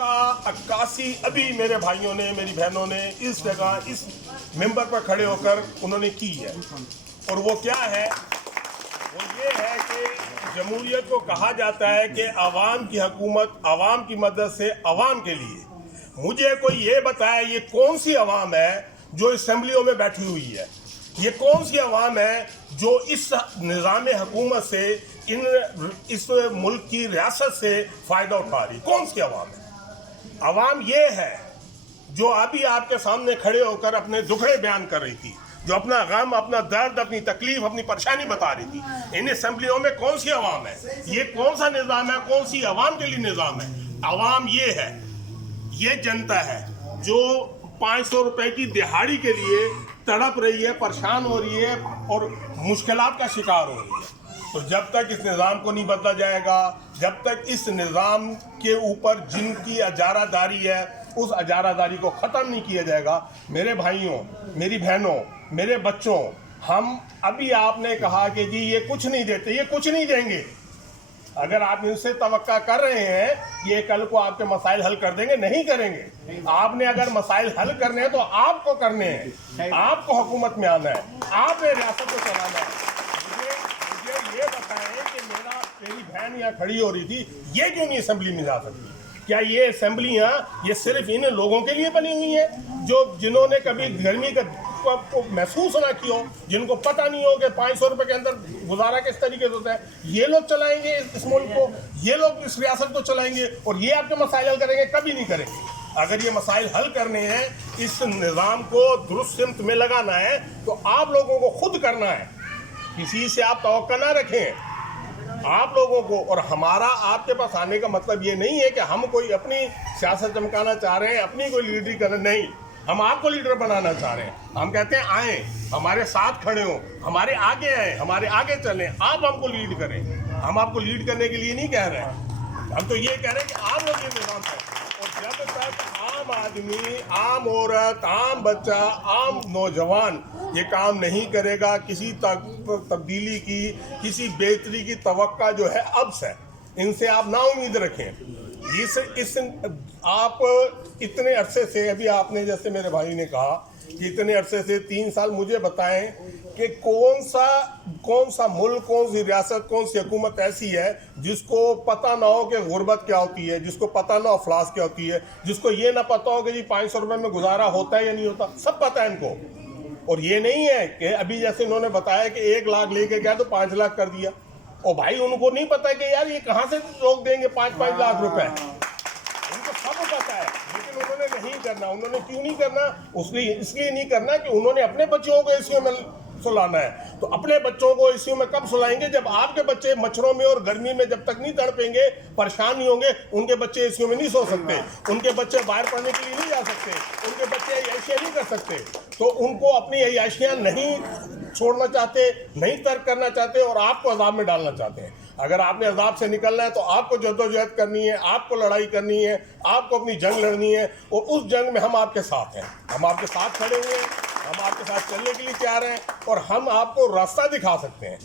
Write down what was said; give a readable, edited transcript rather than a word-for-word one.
کا عکاسی ابھی میرے بھائیوں نے میری بہنوں نے اس جگہ اس ممبر پر کھڑے ہو کر انہوں نے کی ہے، اور وہ کیا ہے؟ وہ یہ ہے کہ جمہوریت کو کہا جاتا ہے کہ عوام کی حکومت عوام کی مدد سے عوام کے لیے۔ مجھے کوئی یہ بتائے یہ کون سی عوام ہے جو اسمبلیوں میں بیٹھی ہوئی ہے؟ یہ کون سی عوام ہے جو اس نظام حکومت سے اس ملک کی ریاست سے فائدہ اٹھا رہی؟ کون سی عوام ہے؟ عوام یہ ہے جو ابھی آپ کے سامنے کھڑے ہو کر اپنے دکھڑے بیان کر رہی تھی، جو اپنا غم، اپنا درد، اپنی تکلیف، اپنی پریشانی بتا رہی تھی۔ ان اسمبلیوں میں کون سی عوام ہے؟ یہ کون سا نظام ہے؟ کون سی عوام کے لیے نظام ہے؟ عوام یہ ہے، یہ جنتا ہے جو 500 روپے کی دہاڑی کے لیے تڑپ رہی ہے، پریشان ہو رہی ہے اور مشکلات کا شکار ہو رہی ہے۔ تو جب تک اس نظام کو نہیں بدلا جائے گا، جب تک اس نظام کے اوپر جن کی اجارہ داری ہے اس اجارہ داری کو ختم نہیں کیا جائے گا، میرے بھائیوں، میری بہنوں، میرے بچوں، ہم ابھی آپ نے کہا کہ جی یہ کچھ نہیں دیتے، یہ کچھ نہیں دیں گے۔ اگر آپ ان سے توقع کر رہے ہیں یہ کل کو آپ کے مسائل حل کر دیں گے، نہیں کریں گے۔ آپ نے اگر مسائل حل کرنے ہیں تو آپ کو کرنے ہیں، آپ کو حکومت میں آنا ہے، آپ نے ریاست کو چلانا ہے۔ مجھے یہ بتائیں کہ میری بہن یہاں کھڑی ہو رہی تھی، یہ کیوں نہیں اسمبلی میں جا سکتی؟ کیا یہ اسمبلیاں یہ صرف ان لوگوں کے لیے بنی ہوئی ہیں جنہوں نے کبھی گرمی کا محسوس نہ کیا ہو، جن کو پتہ نہیں ہو کہ 500 روپے کے اندر گزارا کس طریقے سے ہوتا ہے؟ یہ لوگ چلائیں گے اس ملک کو، یہ لوگ اس ریاست کو چلائیں گے اور یہ آپ کے مسائل حل کریں گے؟ کبھی نہیں کریں گے۔ اگر یہ مسائل حل کرنے ہیں، اس نظام کو درست سمت میں لگانا ہے تو آپ لوگوں کو خود کرنا ہے، کسی سے آپ توقع نہ رکھیں آپ لوگوں کو۔ اور ہمارا آپ کے پاس آنے کا مطلب یہ نہیں ہے کہ ہم کوئی اپنی سیاست چمکانا چاہ رہے ہیں، اپنی کوئی لیڈری کرنا، نہیں، ہم آپ کو لیڈر بنانا چاہ رہے ہیں۔ ہم کہتے ہیں آئیں، ہمارے ساتھ کھڑے ہوں، ہمارے آگے آئیں، ہمارے آگے چلیں، آپ ہم کو لیڈ کریں۔ ہم آپ کو لیڈ کرنے کے لیے نہیں کہہ رہے ہیں، ہم تو یہ کہہ رہے ہیں کہ آپ لوگ یہ نظام ہے۔ اور جب تک عام آدمی، عام عورت، عام بچہ، عام نوجوان یہ کام نہیں کرے گا، کسی تبدیلی کی، کسی بہتری کی توقع جو ہے اب سے، ان سے آپ نا امید رکھیں۔ آپ اتنے عرصے سے، ابھی آپ نے جیسے میرے بھائی نے کہا کہ اتنے عرصے سے 3 سال، مجھے بتائیں کہ کون سا ملک، کون سی ریاست، کون سی حکومت ایسی ہے جس کو پتہ نہ ہو کہ غربت کیا ہوتی ہے، جس کو پتہ نہ ہو افلاس کیا ہوتی ہے، جس کو یہ نہ پتہ ہو کہ جی 500 روپے میں گزارا ہوتا ہے یا نہیں ہوتا؟ سب پتہ ہے ان کو۔ اور یہ نہیں ہے کہ ابھی جیسے انہوں نے بتایا کہ 1 لاکھ لے کے گیا تو 5 لاکھ کر دیا، اور بھائی ان کو نہیں پتا کہ یار یہ کہاں سے لوگ دیں گے 5 لاکھ روپے؟ ان کو سب پتا ہے، لیکن انہوں نے نہیں کرنا۔ انہوں نے کیوں نہیں کرنا؟ اس لیے نہیں کرنا کہ انہوں نے اپنے بچوں کو اے سی میں سلانا ہے۔ تو اپنے بچوں کو اے سی میں کب سلائیں گے؟ جب آپ کے بچے مچھروں میں اور گرمی میں جب تک نہیں تڑپیں گے، پریشان نہیں ہوں گے۔ ان کے بچے اے سی میں نہیں سو سکتے، ان کے بچے باہر پڑھنے کے لیے نہیں جا سکتے، ان کے بچے عیاشیاں نہیں کر سکتے۔ تو ان کو اپنی عیاشیاں نہیں چھوڑنا چاہتے، نہیں ترک کرنا چاہتے، اور آپ کو عذاب میں ڈالنا چاہتے ہیں۔ اگر آپ نے عذاب سے نکلنا ہے تو آپ کو جدوجہد کرنی ہے، آپ کو لڑائی کرنی ہے، آپ کو اپنی جنگ لڑنی ہے، اور اس جنگ میں ہم آپ کے ساتھ ہیں، ہم آپ کے ساتھ کھڑے ہوئے ہیں، ہم آپ کے ساتھ چلنے کے لیے تیار ہیں، اور ہم آپ کو راستہ دکھا سکتے ہیں۔